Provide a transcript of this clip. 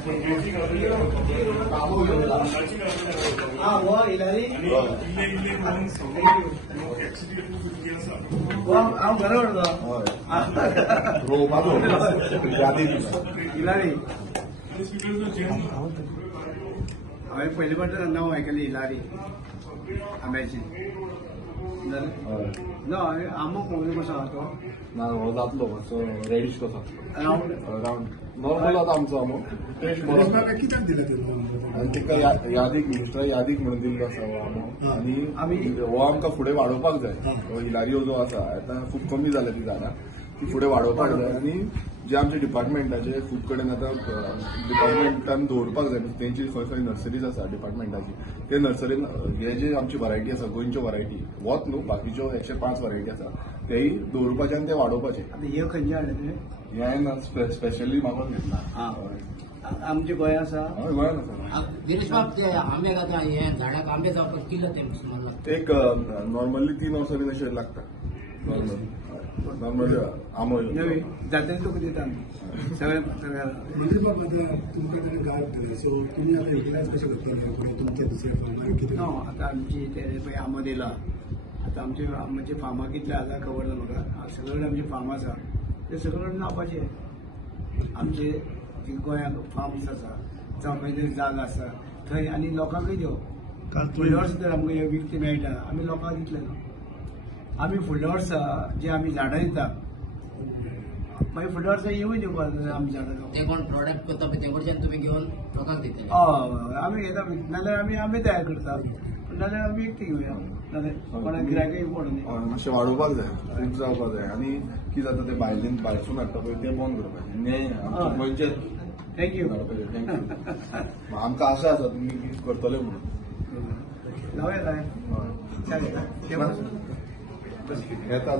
वो इलारी हांव घरा व्हरता इलारी हांवें पयलीं फावट नांव आयकलें इलारी आंब्याचें ना आंबो पळोवंक कसो आहा तो ना हो जातलो मातसो रेडीश कसो रावंड रावंड नॉर्मल आतां आमचो आंबो टेस्ट बरो कित्याक दिला आनी ताका यादीक मिनिस्टर यादीक म्हणून दिल्लो आसा हो आंबो आनी हो आमकां फुडें वाडोवपाक जाय हो हिलारियो जो आसा आतां खूब कमी जाल्या ती झाडां ती फुडें वाडोवपाक जाय आनी जे आमचे डिपार्टमेंटाचे खूब कडेन आतां डिपार्टमेंटान दवरपाक जाय तेंची खंय खंय नर्सरीज आसा डिपार्टमेंटाची ते नर्सरीन हे जे आमची वरायटी आसा गोंयच्यो वरायटी वोत न्हू बाकीच्यो 105 वरायटी आसा तेय दवरपाचे आनी ते वाडोवपाचे हे खंयचे हाडले तुवें हे हांवें स्पेशली मागून घेतला आमचे गोंय आसा हय गोंयान आसा गिरीश बाब ते आंबे घाता हे झाडाक आंबे जावपाक किल्लो ते म्हणला एक नॉर्मली 3 वर्सांनी अशें लागता नॉर्मल आंबो जात्रेक तुका दिता आमी सगळ्या गिरीश बाब आतां तुमच्या कडेन गाय उरतले सो तुमी आतां युटिलायज कशें करतले फुडें तुमच्या दुसऱ्या फार्मार कितें आतां आमची ते पळय आंबो दिला आतां आमचे फार्मां कितले आसा खबर ना म्हाका सगळे कडेन आमचे फार्म आसा ते सगळे कडेन लावपाचे आमचे गोंयांत फार्म्स आसा जावं खंय तरी जागा आसा थंय आनी लोकांकय दिवं फुडल्या वर्सा जर आमकां विकती मेळटा आमी लोकांक दितले न्हू आमी फुडल्या वर्सा जे आमी झाडां दिता मागीर फुडल्या वर्सा येवूय दिवपाक आमी झाडां ते कोण प्रोडक्ट करता पळय ते कडच्यान तुमी घेवन लोकांक दितले हय आमी घेता नाल्यार आमी आंबे तयार करता नाल्यार आमी विकती घेवया नाल्यार कोणाक गिरायकय पडूं न्ही मातशें वाडोवपाक जाय खूब जावपाक जाय आनी कितें जाता ते भायरसून हाडटा पळय ते बंद करपाचें न्हय आमचे गोंयचे थँक्यू थँक्यू आमकां आशा आसा तुमी करतले म्हणून जावया काय येता